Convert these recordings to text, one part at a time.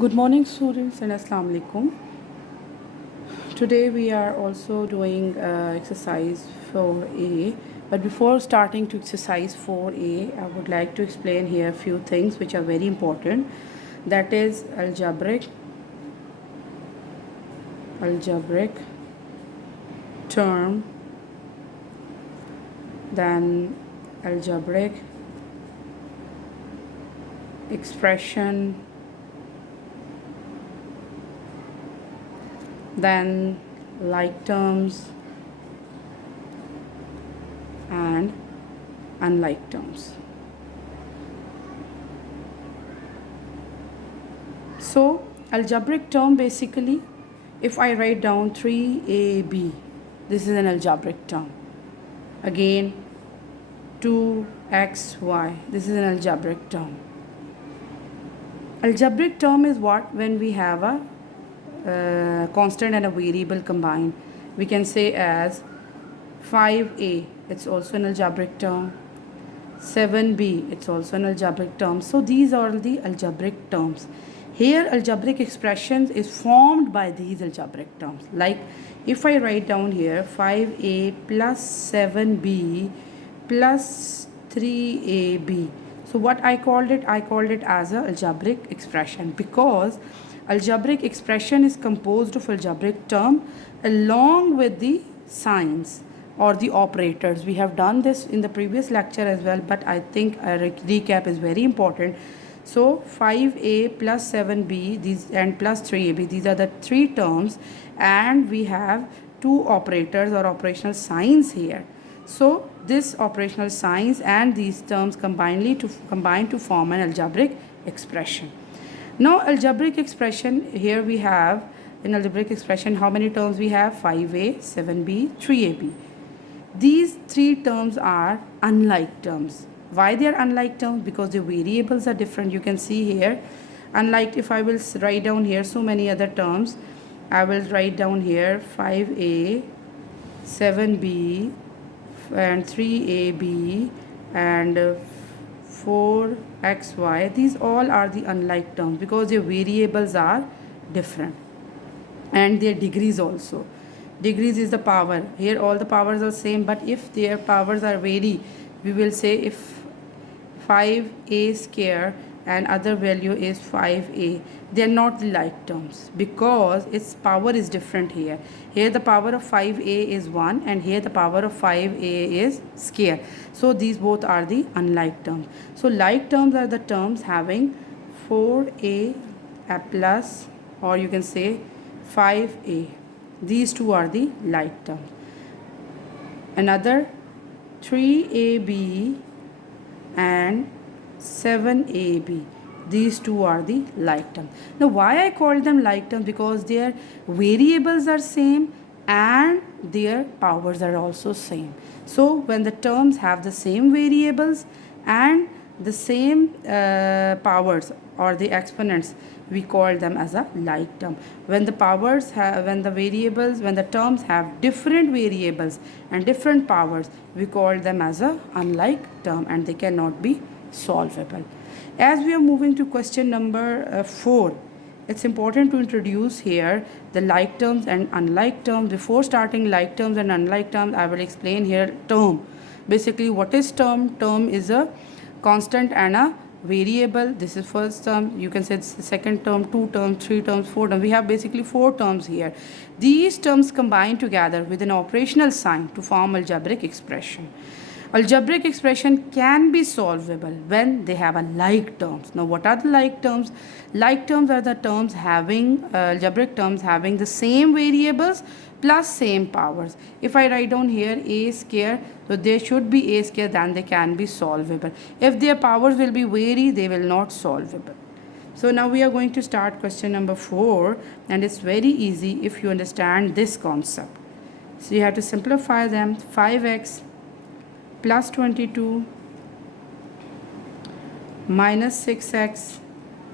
Good morning, students, and Assalamu alaikum. Today we are also doing exercise 4A. But before starting to exercise 4A, I would like to explain here a few things which are very important. That is algebraic term, then algebraic expression, then like terms and unlike terms. So algebraic term, basically, if I write down 3ab, this is an algebraic term. Again, 2xy, this is an algebraic term. Algebraic term is what? When we have a constant and a variable combined. We can say as 5a, it's also an algebraic term. 7b, it's also an algebraic term. So these are the algebraic terms. Here algebraic expressions is formed by these algebraic terms. Like if I write down here 5a plus 7b plus 3ab. So what I called it as a algebraic expression, because algebraic expression is composed of algebraic term along with the signs or the operators. We have done this in the previous lecture as well, but I think a recap is very important. So 5a plus 7b these and plus 3ab, these are the three terms, and we have two operators or operational signs here. So this operational signs and these terms combine to form an algebraic expression. Now algebraic expression, here we have in algebraic expression how many terms we have? 5a, 7b, 3ab. These three terms are unlike terms. Why they are unlike terms? Because the variables are different. You can see here, unlike if I will write down here so many other terms, I will write down here 5a, 7b and 3ab and 4xy. These all are the unlike terms because their variables are different and their degrees also. Degrees is the power. Here all the powers are same, but if their powers are vary, we will say if 5a square and other value is 5a, they are not the like terms because its power is different here. Here the power of 5a is 1 and here the power of 5a is square. So these both are the unlike terms. So like terms are the terms having 4a plus, or you can say 5a. These two are the like terms. Another 3ab and 7ab. These two are the like terms. Now why I call them like terms? Because their variables are same and their powers are also same. So when the terms have the same variables and the same powers or the exponents, we call them as a like term. When the terms have different variables and different powers, we call them as a unlike term and they cannot be solvable. As we are moving to question number 4, it's important to introduce here the like terms and unlike terms. Before starting like terms and unlike terms, I will explain here term. Basically, what is term? Term is a constant and a variable. This is first term. You can say it's the second term, 2 terms, 3 terms, 4 terms. We have basically 4 terms here. These terms combine together with an operational sign to form algebraic expression. Algebraic expression can be solvable when they have a like terms. Now what are the like terms? Like terms are the terms having algebraic terms having the same variables plus same powers. If I write down here a square, so there should be a square, then they can be solvable. If their powers will be vary, they will not solvable. So now we are going to start question number 4, and it's very easy if you understand this concept. So you have to simplify them. 5x plus 22 minus 6x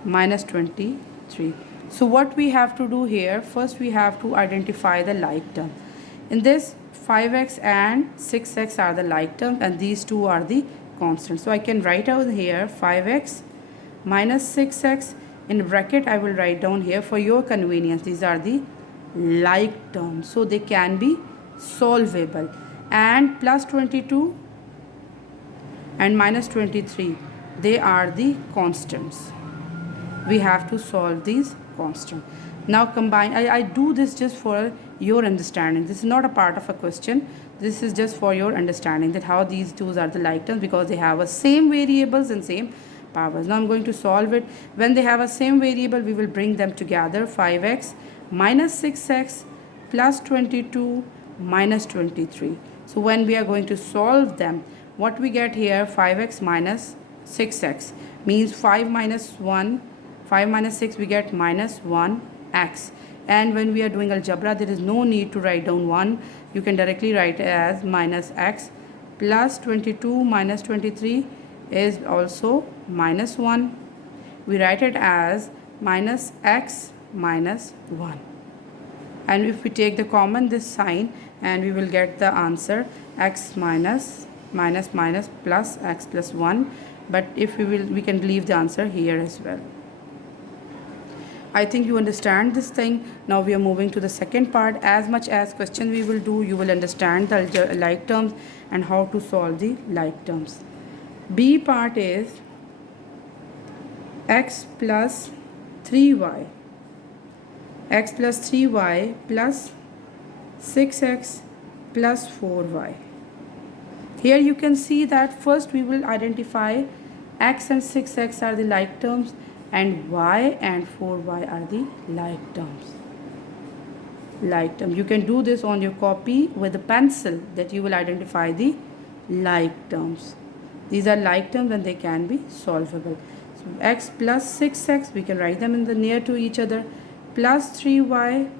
minus 23. So what we have to do here, first we have to identify the like term. In this, 5x and 6x are the like term and these two are the constants. So I can write out here 5x minus 6x In bracket, I will write down here for your convenience. These are the like terms. So they can be solvable. And plus 22 and minus 23, they are the constants. We have to solve these constants. Now combine, I do this just for your understanding. This is not a part of a question. This is just for your understanding that how these two are the like terms, because they have a same variables and same powers. Now I'm going to solve it. When they have a same variable, we will bring them together. 5x minus 6x plus 22 minus 23. So when we are going to solve them, what we get here, 5x minus 6x means 5 minus 1, 5 minus 6, we get minus 1x. And when we are doing algebra, there is no need to write down 1. You can directly write it as minus x plus 22 minus 23 is also minus 1. We write it as minus x minus 1. And if we take the common this sign, and we will get the answer x minus minus minus plus x plus 1. But if we can leave the answer here as well. I think you understand this thing. Now we are moving to the second part. As much as question we will do, you will understand the like terms and how to solve the like terms. B part is x plus 3y. X plus 3y plus 6x plus 4y. Here you can see that first we will identify x and 6x are the like terms and y and 4y are the like terms. Like term. You can do this on your copy with a pencil, that you will identify the like terms. These are like terms and they can be solvable. So x plus 6x, we can write them in the near to each other, plus 3y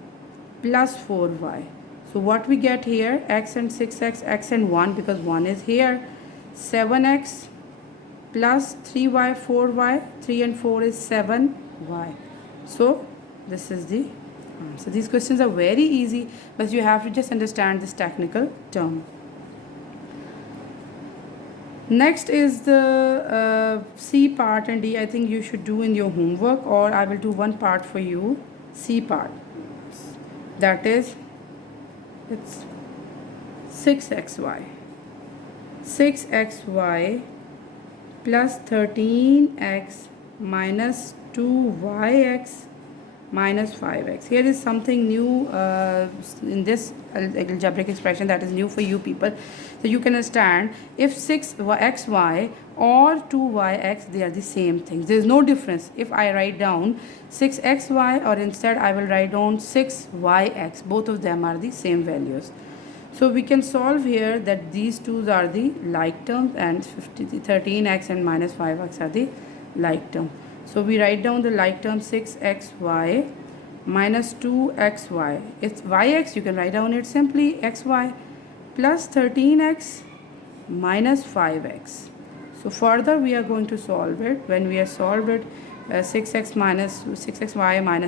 plus 4y. So what we get here, x and 6x, x and 1, because 1 is here, 7x plus 3y, 4y, 3 and 4 is 7y. So this is the answer. These questions are very easy, but you have to just understand this technical term. Next is the C part and D. I think you should do in your homework, or I will do one part for you. C part. That is, it's 6xy. 6xy plus 13x minus 2yx minus 5x. Here is something new in this algebraic expression that is new for you people. So you can understand, if 6xy or 2yx, they are the same things. There is no difference. If I write down 6xy, or instead I will write down 6yx, both of them are the same values. So we can solve here that these two are the like terms, and 13x and minus 5x are the like term. So we write down the like term 6xy minus 2xy. It's yx, you can write down it simply xy plus 13x minus 5x. So further we are going to solve it. When we are solved it, 6xy minus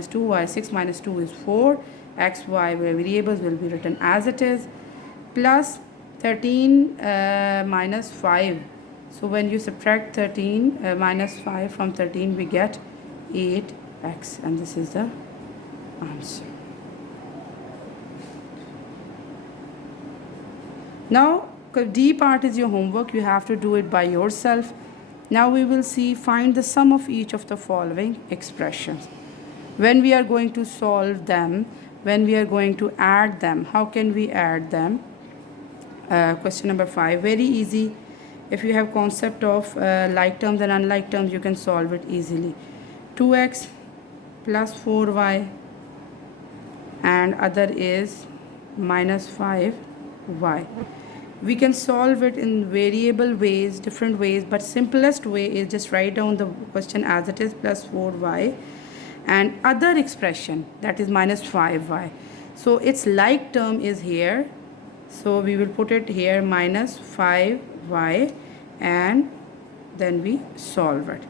2y, 6 minus 2 is 4, xy variables will be written as it is, plus 13 minus 5. So when you subtract 13 minus 5 from 13, we get 8x, and this is the answer. Now D part is your homework. You have to do it by yourself. Now we will see, find the sum of each of the following expressions. When we are going to solve them, when we are going to add them, how can we add them? Question number 5, very easy. If you have concept of like terms and unlike terms, you can solve it easily. 2x plus 4y and other is minus 5y. We can solve it in variable ways, different ways, but simplest way is just write down the question as it is, plus 4y and other expression, that is minus 5y. So its like term is here, so we will put it here, minus 5y, and then we solve it.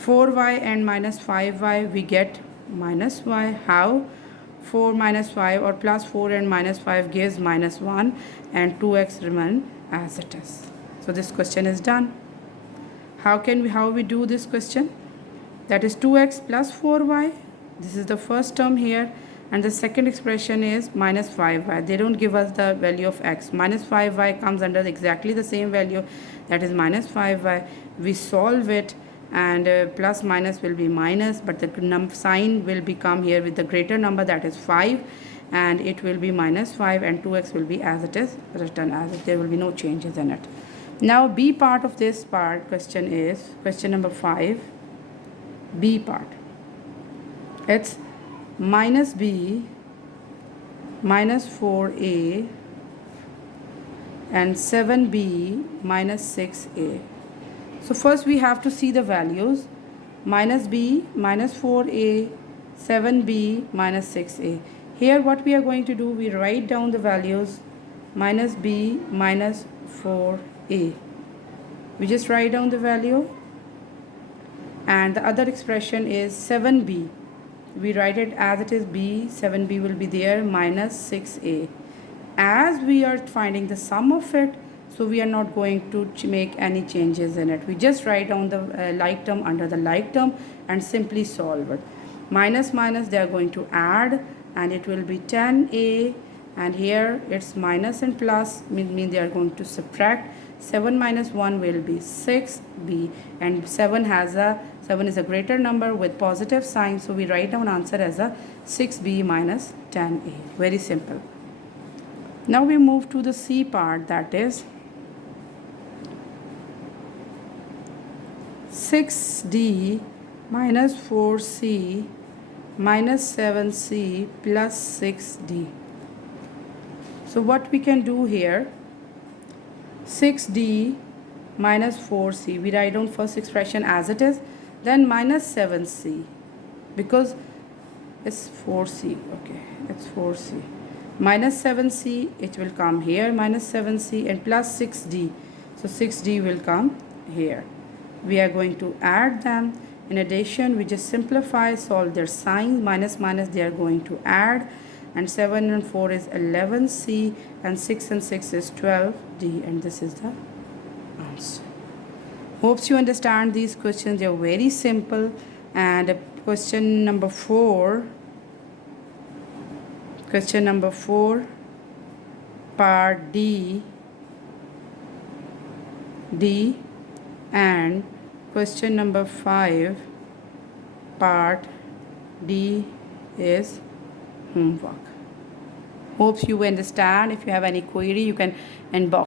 4y and minus 5y, we get minus y. How? 4 minus 5 or plus 4 and minus 5 gives minus 1, and 2x remain as it is. So this question is done. How we do this question? that is 2x plus 4y. This is the first term here, and the second expression is minus 5y. They don't give us the value of x. Minus 5y comes under exactly the same value, that is minus 5y. We solve it, and plus minus will be minus, but the sign will become here with the greater number, that is 5, and it will be minus 5, and 2x will be as it is written as it. There will be no changes in it. Now B part of this part question is question number 5. B part, it's minus b minus 4a and 7b minus 6a. So first we have to see the values. Minus b minus 4a, 7b minus 6a. Here what we are going to do, we write down the values. Minus b minus 4a, we just write down the value, and the other expression is 7b. We write it as it is b, 7b will be there, minus 6a. As we are finding the sum of it, so we are not going to make any changes in it. We just write down the like term under the like term and simply solve it. Minus minus they are going to add, and it will be 10a, and here it's minus and plus mean they are going to subtract. 7 minus 1 will be 6b, and 7 is a greater number with positive sign, so we write down answer as a 6b minus 10a. Very simple. Now we move to the C part, that is 6d minus 4c minus 7c plus 6d. So what we can do here, 6d minus 4c, we write down first expression as it is, then minus 7c, because it's 4c, okay, it's 4c, minus 7c, it will come here, minus 7c, and plus 6d, so 6d will come here. We are going to add them. In addition, we just simplify, solve their signs. Minus minus they are going to add, and 7 and 4 is 11c, and 6 and 6 is 12d, and this is the answer. Hopes you understand these questions. They are very simple. And question number 4, part D, and question number 5, part D is homework. Hopes you understand. If you have any query, you can inbox.